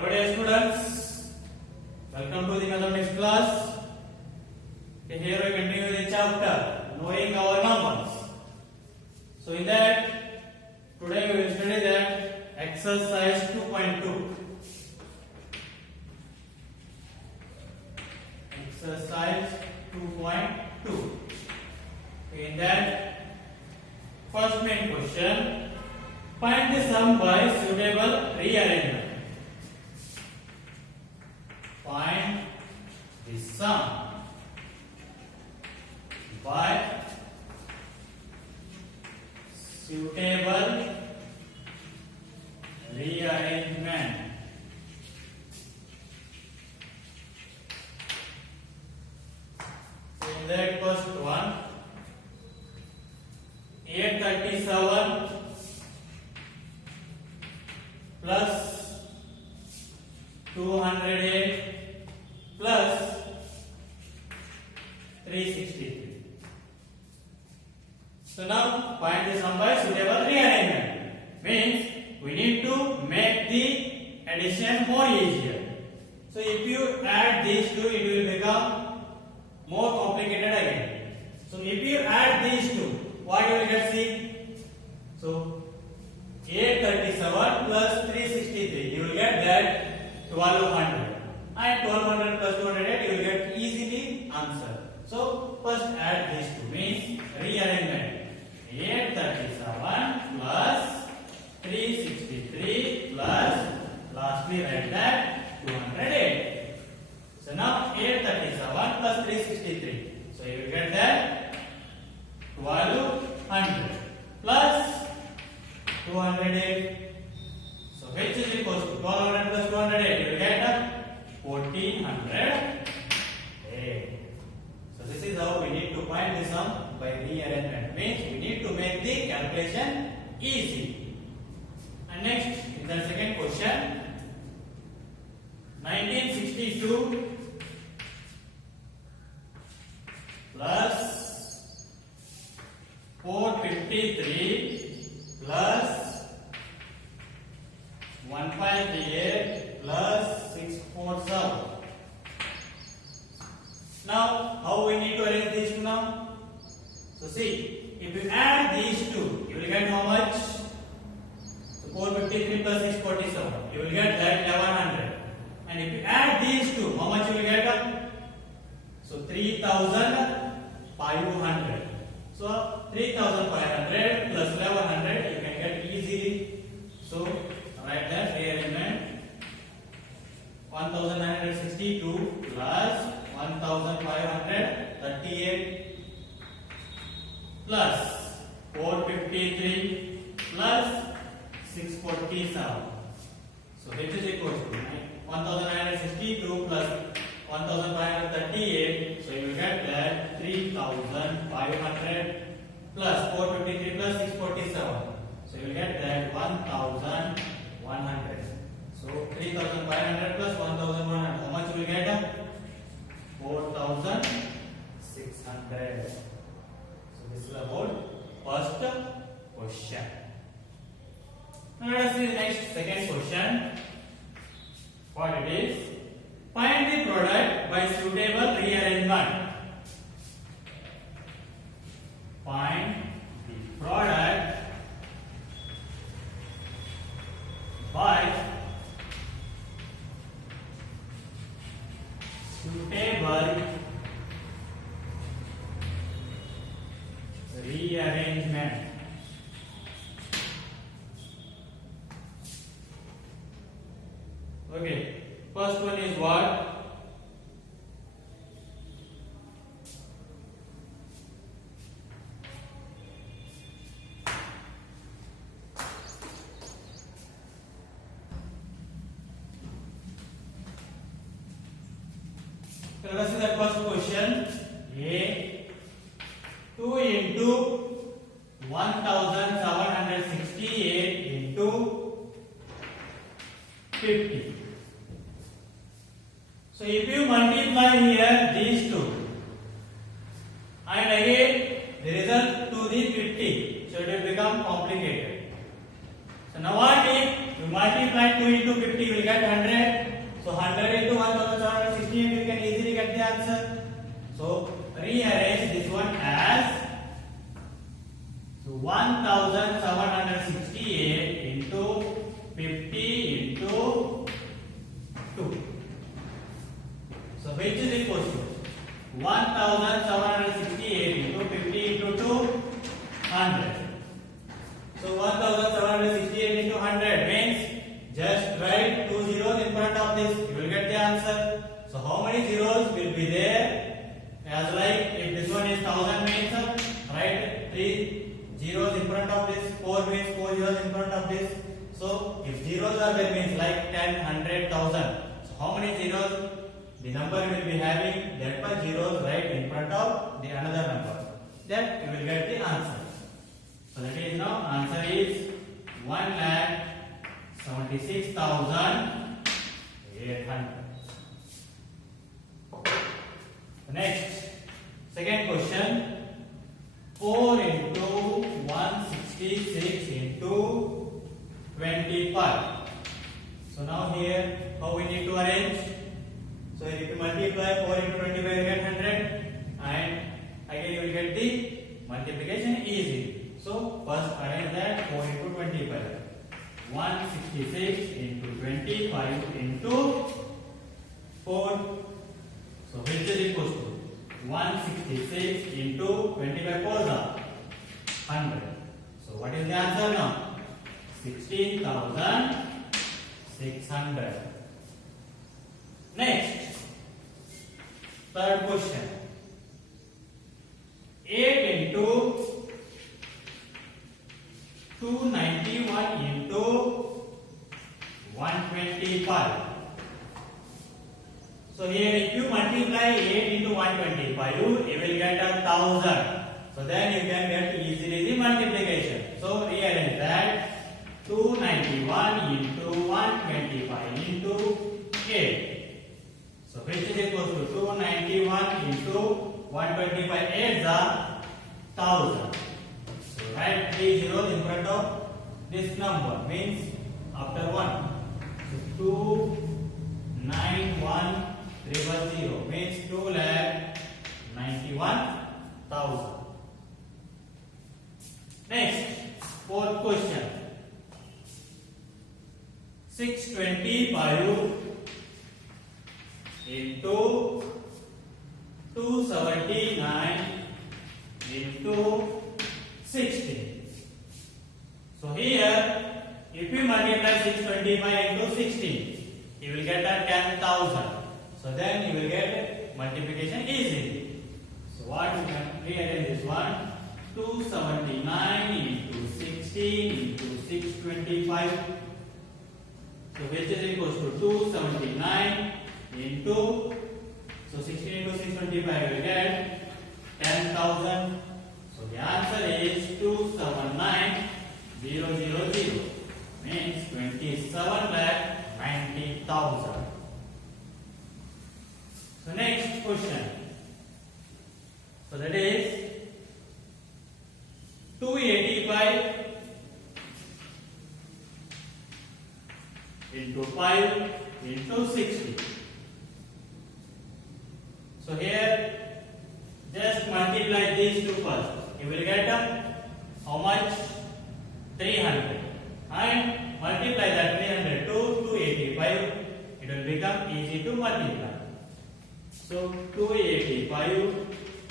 Hello dear students, welcome to the mathematics class. Okay, here we continue the chapter knowing our numbers. So in that, today we will study that exercise 2.2. Exercise 2.2. In that, first main question, find the sum by suitable rearrangement. Find the sum by suitable rearrangement. In that first one, 837 plus 208 plus 363. So now find the sum by suitable rearrangement. Means we need to make the addition more easier. So if you add these two, it will become more complicated again. So if you add these two, what you will get? See. So 837 plus 363, you will get that 1200. And 1200 plus 208, you will get easily answer. So first add these two, means rearrangement. 837 plus 363 plus lastly write that 208. So now 837 plus 363. So you will get that 1200 plus 208. So which is equals to 1200 plus 208? You will get 1408. So this is how we need to find the sum by rearrangement. Means we need to make the calculation easy. And next is the second question. 1962 plus 453 plus 1538 plus 647. Now, how we need to arrange these two now? So see, if you add these two, you will get how much? So 453 plus 647, you will get that 1100. And if you add these two, how much you will get? So 3500. So 3500 plus 1100, you can get easily. So write that rearrangement. 1962 plus 1538 plus 453 plus 647. So which is equal to 1962 plus 1538. So you will get that 3500 plus 453 plus 647. So you will get that 1100. So 3500 plus 1100. How much you will get? 4600. So this is about first question. Now let us see the next second question. What it is? Find the product by suitable rearrangement. Find the product by suitable rearrangement. Okay, first one is what? Let us see the first question. A 2 into 1768 into 50. So if you multiply here these two and again the result to the 50, so it will become complicated. So now what if you multiply 2 into 50, you will get 100. So 100 into 1768, we can easily get the answer. So rearrange this one as 1768 into 50 into 2. So which is equal to 1768 into 50 into 2, 100. So 1768 into 100 means just write 2 zeros in front of this. You will get the answer. So how many zeros will be there? As like if this one is 1000 means write 3 zeros in front of this. 4 means 4 zeros in front of this. So if zeros are there means like 10, 100, 1000. So how many zeros the number will be having? That much zeros right in front of the another number. Then you will get the answer. So that is now answer is 1,76,800. Next, second question. 4 into 166 into 25. So now here how we need to arrange? So if you multiply 4 into 25 you get 100 and again you will get the multiplication easy. So first arrange that 4 into 25. 166 into 25 into 4. So which is equal to 166 into 25 4 100. So what is the answer now? 16,600. Next, third question. 8 into 291 into 125. So here if you multiply 8 into 125, you will get 1000. So then you can get easily the multiplication. So rearrange that 291 into 125 into 8. So which is equal to 291 into 125 8 is 1000. So write 3 zeros in front of this number means after 1. So 291,000 means 2,91,000. Next, fourth question. 625 into 279 into 60. So here, if you multiply 625 into 60, you will get 10,000. So then you will get multiplication easily. So what you can rearrange this one? 279 into 16 into 625. So which is equal to 279 into, so 16 into 625 you will get 10,000. So the answer is 279,000 means 27,90,000. So next question. So that is 285 into 5 into 60. So here just multiply these two first. You will get how much? 300. And multiply that 300 to 285. It will become easy to multiply. So 285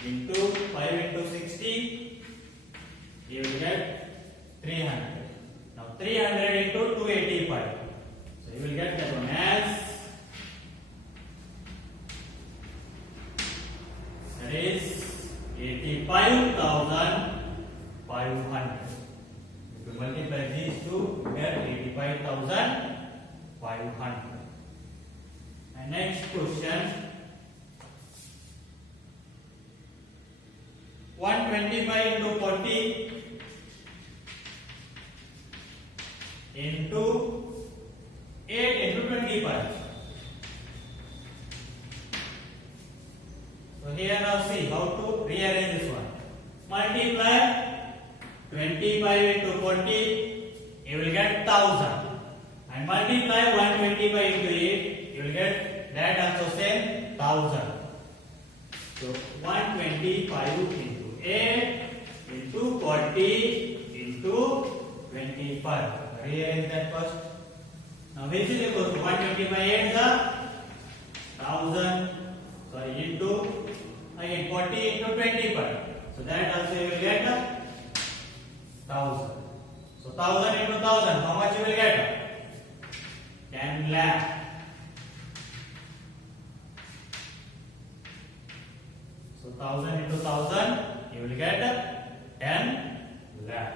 into 5 into 60. You will get 300. Now 300 into 285. So you will get that one as, that is 85,500. If you multiply these two, you get 85,500. And next question. 125 into 40 into 8 into 25. So here now see how to rearrange this one. Multiply 25 into 40, you will get 1000. And multiply 125 into 8, you you will get that also same 1000. So 125 into 8 into 40 into 25. Rearrange that first. Now which is equal to 120 by 8 the 1000. Sorry, into again 40 into 25. So that also you will get 1000. So 1000 into 1000, how much you will get? 10 lakh. So 1000 into 1000, you will get 10 lakh.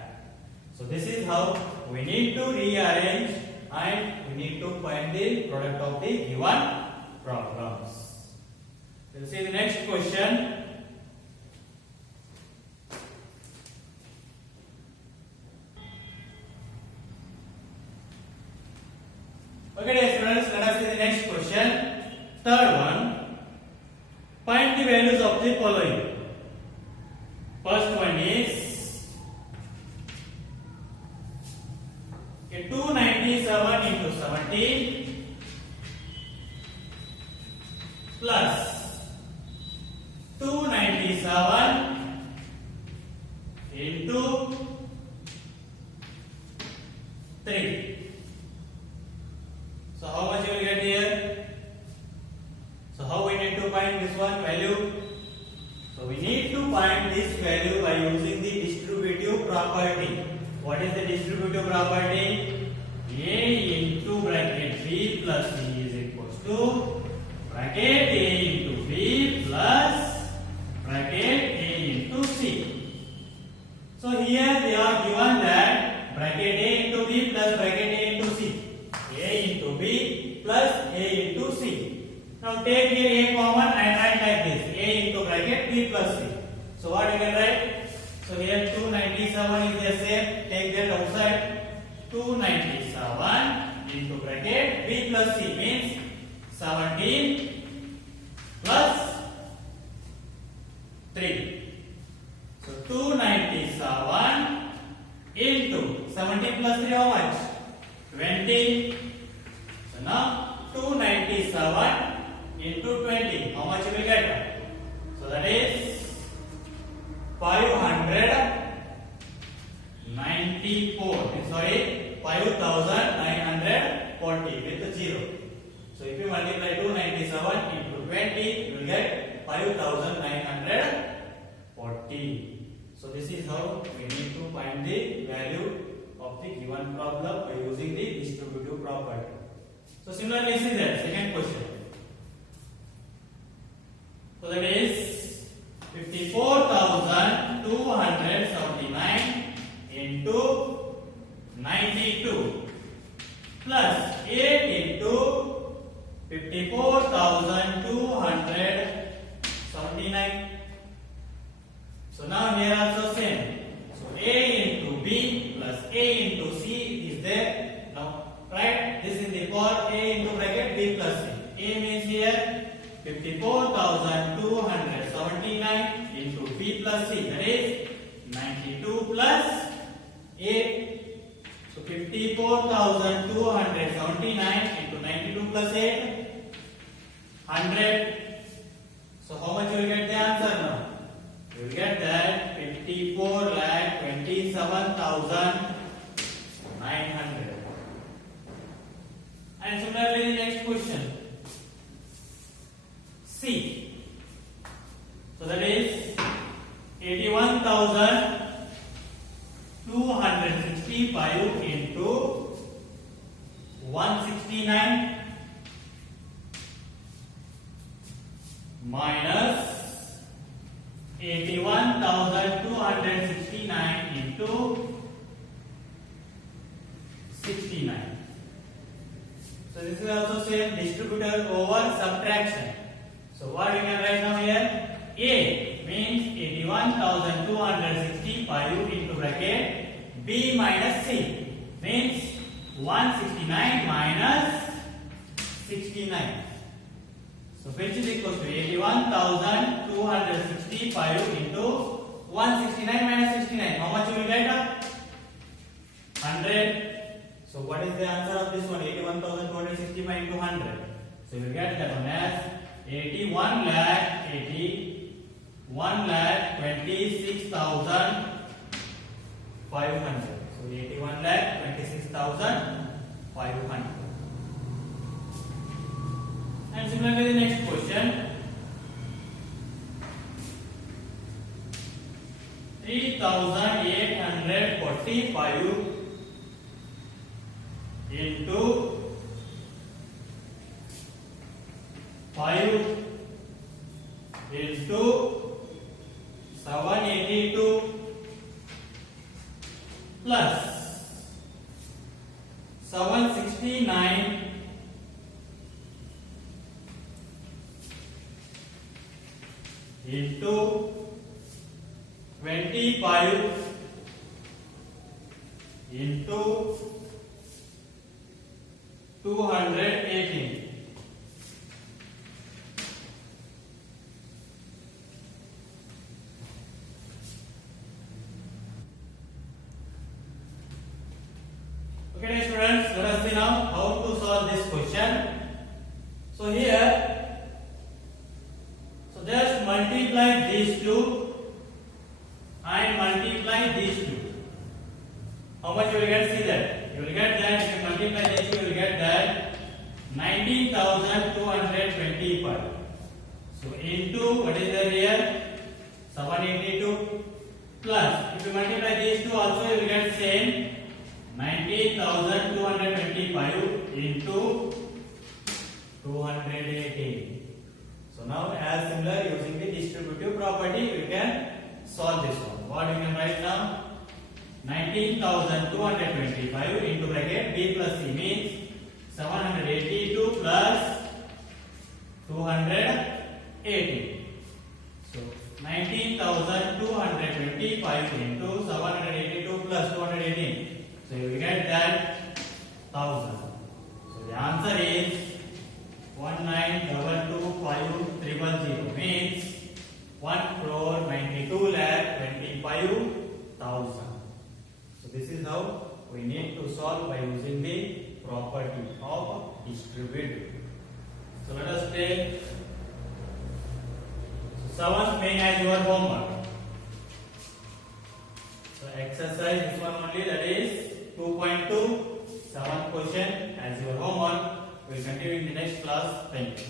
So this is how we need to rearrange and we need to find the product of the given problems. We'll see the next question. Okay, dear students, let us see the next question. Third one. Find the values of the following. First one is 297 into 17 plus 297 into 3. So how much you will get here? So how we need to find this one value? So we need to find this value by using the distributive property. What is the distributive property? A into bracket B plus C is equals to bracket A into B plus bracket A into C. So here they are given that bracket A into B plus bracket A into C. A into B plus A into C. Now take here A common and write like this. A into bracket B plus C. So what you can write? So here 297 is the same. Take that outside. 297 into bracket B plus C means 17 plus 3. So 297 into 17 plus 3 how much? 20. So now 297 into 20. How much you will get? So that is 594. Sorry, 5940 with 0. So if you multiply 297 into 20, you will get 5940. So this is how we need to find the value of the given problem by using the distributive property. So similarly, see that second question. So that is 54,279 into 92 plus 8 into 54,279. So now here also same. So A into B plus A into C is there. Now write this in the form A into bracket B plus C. A means here 54,279 into B plus C, that is 92 plus 8. So 54,279 into 92 plus 8, 100. So how much you will get the answer now? You will get that 54,27,900. And similarly the next question. C. So that is 81,265 into 169 minus 81,269 into 69. So this is also same distributor over subtraction. So what we can write now here? A means 81,265 into bracket B minus C means 169 minus 69. So which is equal to 81,265 into 169 minus 69. How much you will get? 100. So what is the answer of this one? 81,265 into 100. So you will get that one as 81,26,500. So 81,26,500. And similarly the next question, 3,845 into 5 into 782 plus 769 into 25 into 218. Okay, dear students, let us see now how to solve this question. So here, so just multiply these two and multiply these two. How much you will get? See that. You will get that if you multiply these two, you will get that 19,225. So into what is there here? 782 plus. If you multiply these two also, you will get same 19,225 into 218. So now as similar using the distributive property, we can solve this one. What we can write now? 19,225 into bracket b plus c means 782 plus 280. So 19,225 into 782 plus 218. So you will get that 1,000. So the answer is 19,225,310 means 1,92,25,000. So this is how we need to solve by using the property of distributive. So let us take 7th main as your homework. So exercise this one only, that is 2.2, 7th question as your homework. We will continue in the next class. Thank you.